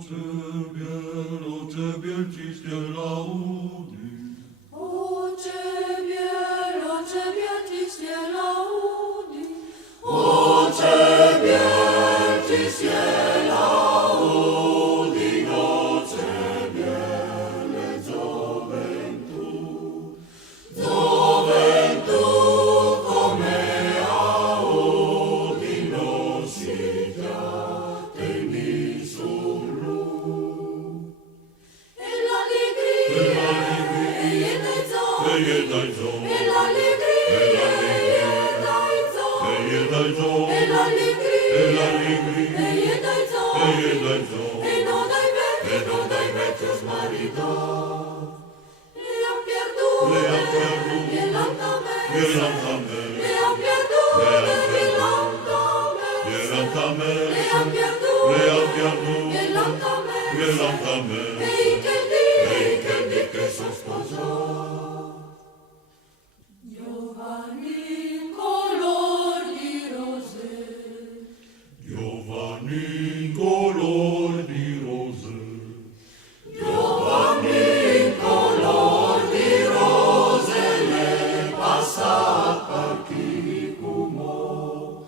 ce biel ciście laudi. O, ce biel ciście laudi. O, ce biel ciście laudi, o, ce biele gioventù. Gioventù come audi nocciate in sul lu. E l'allegria e dai zoni. E dai zoni. E l'allegria e dai zoni. E dai zoni. E l'allegria E l'allegria. e dai zoni. E dai zoni. E non dai vecchi. E non dai vecchios maritati. Le ha perdute. Le ha perdute. Violentamente. Violentamente. Le ha perdute. Le ha perdute. Violentamente. Violentamente. Le ha perdute. Le ha perdute. Violentamente. Violentamente. E che di che son sposato. Giovanni in color di rose. Giovanni in color di rose. Giovanni in color di rose le passa per chi fumò.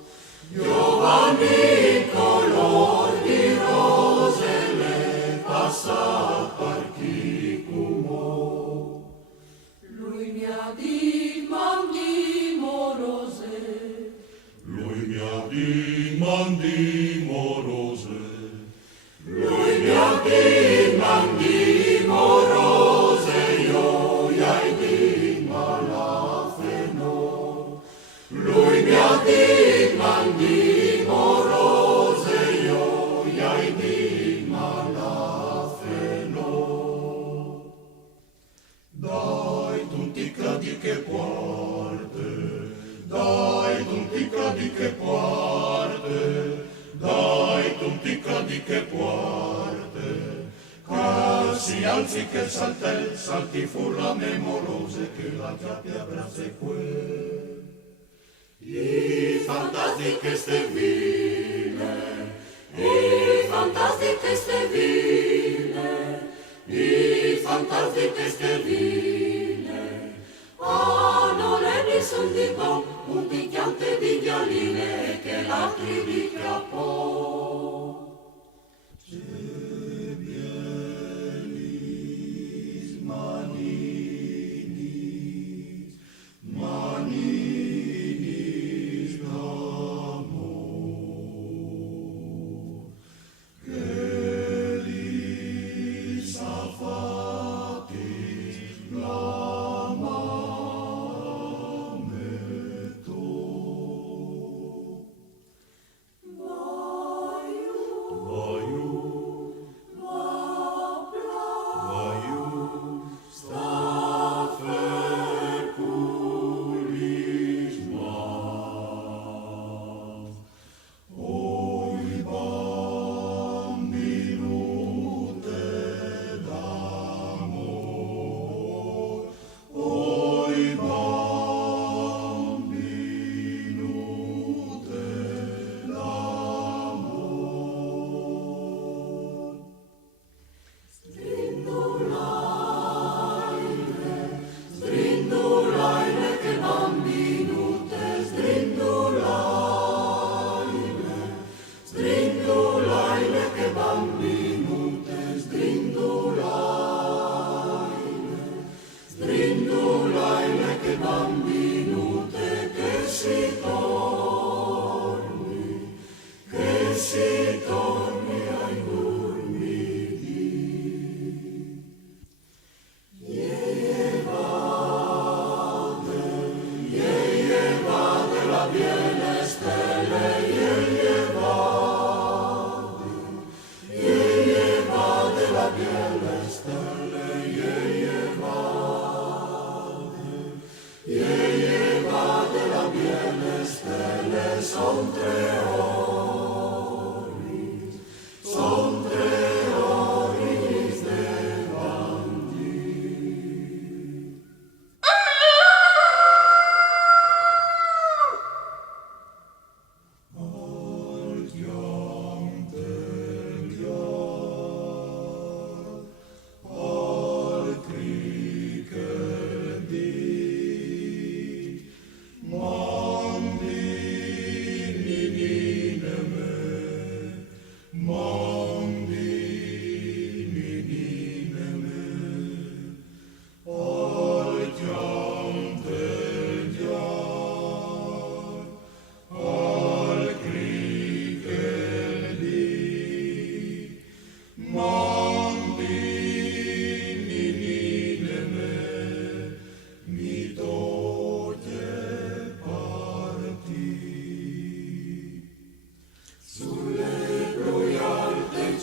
Giovanni in color di rose le passa per chi fumò. Lui mi ha dit mandimo rose. Lui mi ha dit mandimo rose. Lui mi ha dit mandimo rose, io gli hai dit malafeno. Lui mi ha dit mandimo rose, io gli hai dit malafeno. Dai tuntica di che parte, dai tuntica di che parte, dai tuntica di che parte, che si alzi che saltel, salti furla memorose, che la chiappe abbraccia que. I fantastiche ste vile, i fantastiche ste vile, i fantastiche ste vile. Ah, non è nessun di bon, un picchiante di violine che l'altri di capo. Bielis maninis, maninis d'amor, Elis affatis l'amameto.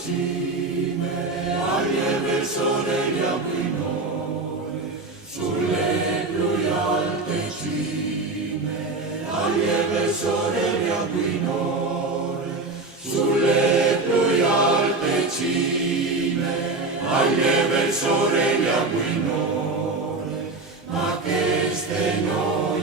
cime, alle sorelle a guinore, sulle plui alte cime, alle sorelle a guinore, sulle plui alte cime, alle sorelle a guinore, ma che ste noi